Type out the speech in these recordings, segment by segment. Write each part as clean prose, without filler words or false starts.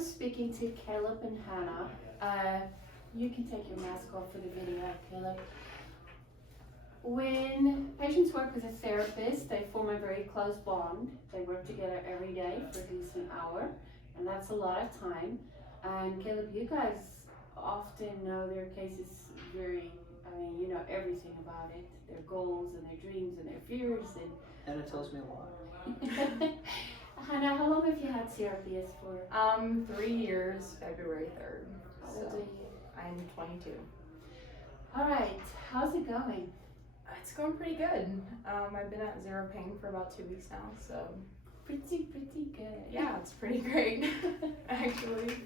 was speaking to Caleb and Hannah. You can take your mask off for the video, Caleb. When patients work with a therapist, they form a very close bond. They work together every day for at least an hour, and that's a lot of time. And Caleb, you guys often know their cases very, you know everything about it, their goals and their dreams and their fears. And it tells me a lot. Hannah, how long have you had CRPS for? 3 years, February 3rd. How old are you? I'm 22. All right, how's it going? It's going pretty good. I've been at zero pain for about 2 weeks now, so. Pretty good. Yeah, it's pretty great, actually.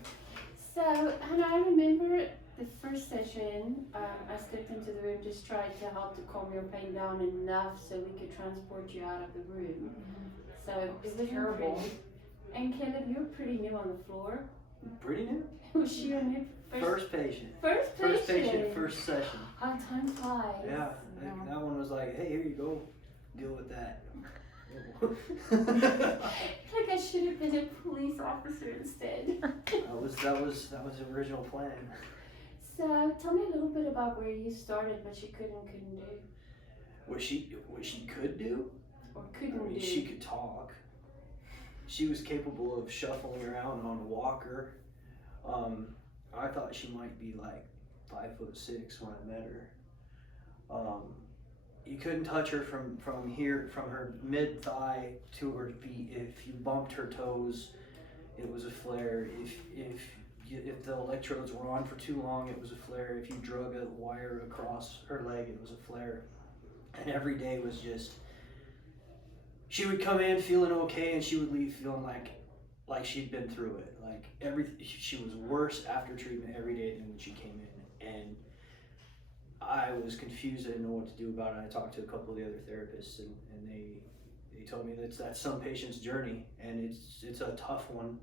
So, Hannah, I remember the first session, I stepped into the room, just tried to help to calm your pain down enough so we could transport you out of the room. So it was terrible. And Caleb, you were pretty new on the floor. Pretty new? Was she a new First patient. First First session. How time flies. Yeah, that one was like, hey, here you go, deal with that. Like I should have been a police officer instead. that was the original plan. So tell me a little bit about where you started, what you couldn't do. What she could do? Or couldn't do. She could talk. She was capable of shuffling around on a walker. I thought she might be like 5'6" when I met her. You couldn't touch her from her mid thigh to her feet. If you bumped her toes, it was a flare. If the electrodes were on for too long, it was a flare. If you drug a wire across her leg, it was a flare. And every day was just. She would come in feeling okay, and she would leave feeling like she'd been through it. She was worse after treatment every day than when she came in, and I was confused. I didn't know what to do about it. I talked to a couple of the other therapists, and they told me that's some patient's journey, and it's a tough one.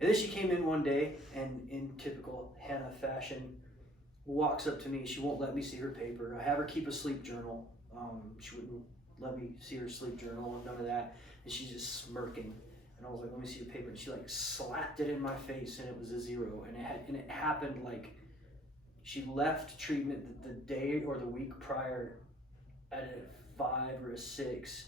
And then she came in one day, and in typical Hannah fashion, walks up to me. She won't let me see her paper. I have her keep a sleep journal. She wouldn't let me see her sleep journal, none of that. And she's just smirking. And I was like, let me see your paper. And she like slapped it in my face, and it was a 0. And it happened like she left treatment the day or the week prior at a 5 or a 6.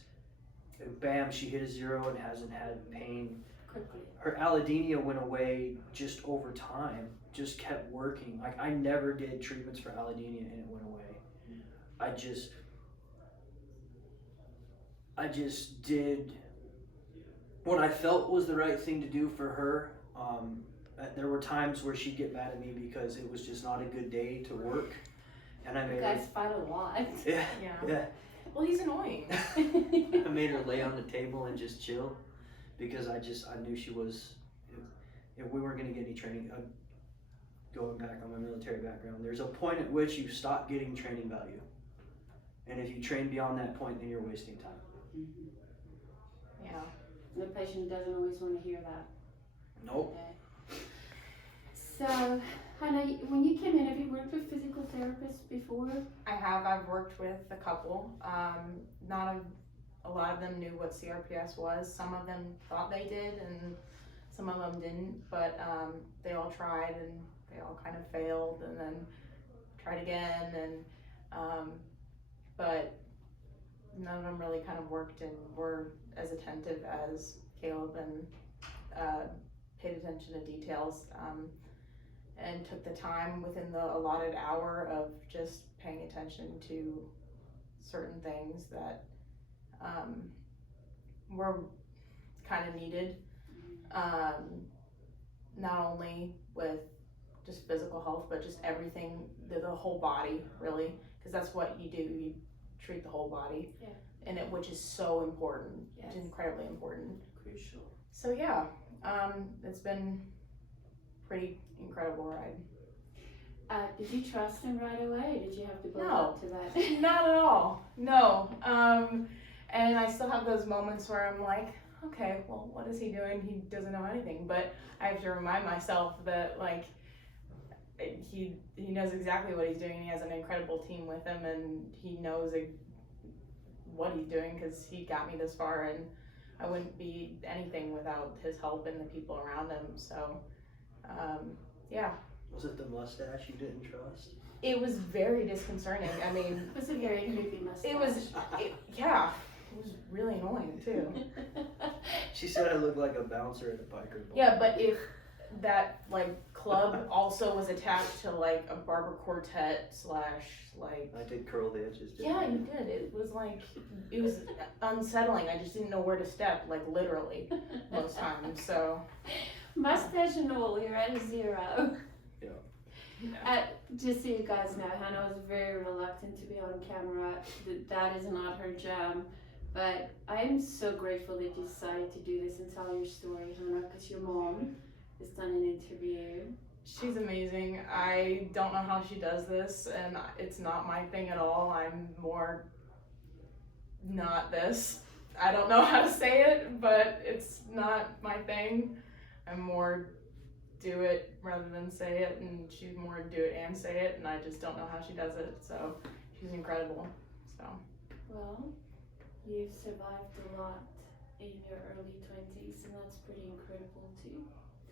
And bam, she hit a 0 and hasn't had pain. Quickly. Her allodynia went away just over time, just kept working. Like I never did treatments for allodynia and it went away. I just did what I felt was the right thing to do for her. There were times where she'd get mad at me because it was just not a good day to work, and I made you guys fight a lot. Yeah. Well, he's annoying. I made her lay on the table and just chill because I knew she was. If we weren't going to get any training, going back on my military background, there's a point at which you stop getting training value, and if you train beyond that point, then you're wasting time. Mm-hmm. Yeah. The patient doesn't always want to hear that. Nope. Okay. So, Hannah, when you came in, have you worked with physical therapists before? I have. I've worked with a couple. A lot of them knew what CRPS was. Some of them thought they did, and some of them didn't. But they all tried, and they all kind of failed, and then tried again. And but none of them really kind of worked and were as attentive as Caleb, and paid attention to details, and took the time within the allotted hour of just paying attention to certain things that were kind of needed, not only with just physical health, but just everything, the whole body, really, because that's what you do. You treat the whole body, yeah, and which is so important. Yes. It's incredibly important. Crucial. So yeah, it's been pretty incredible ride. Did you trust him right away? Did you have to build No. up to that? Not at all. No. And I still have those moments where I'm like, okay, well, what is he doing? He doesn't know anything. But I have to remind myself that like he knows exactly what he's doing. He has an incredible team with him, and he knows what he's doing because he got me this far, and I wouldn't be anything without his help and the people around him. So Yeah, Was it the mustache you didn't trust? it was very disconcerting. I mean, It was a very creepy mustache. yeah, it was really annoying too. She said I looked like a bouncer at a biker bar. Yeah, but if that like club also was attached to like a barber quartet / like. I did curl the edges. Didn't Yeah, I? you did. It was unsettling. I just didn't know where to step, like literally, most times. So. Mustache and all, you're at a 0. Yeah. Just so you guys know, Hannah was very reluctant to be on camera. That is not her jam. But I'm so grateful that you decided to do this and tell your story, Hannah, because your mom has done an interview. She's amazing. I don't know how she does this, and it's not my thing at all. I'm more not this. I don't know how to say it, but it's not my thing. I'm more do it rather than say it, and she's more do it and say it, and I just don't know how she does it. So she's incredible. So. Well, you've survived a lot in your early 20s, and that's pretty incredible too.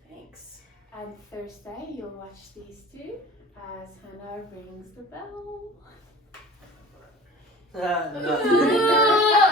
Thanks. And Thursday, you'll watch these two as Hannah rings the bell. Nothing in there.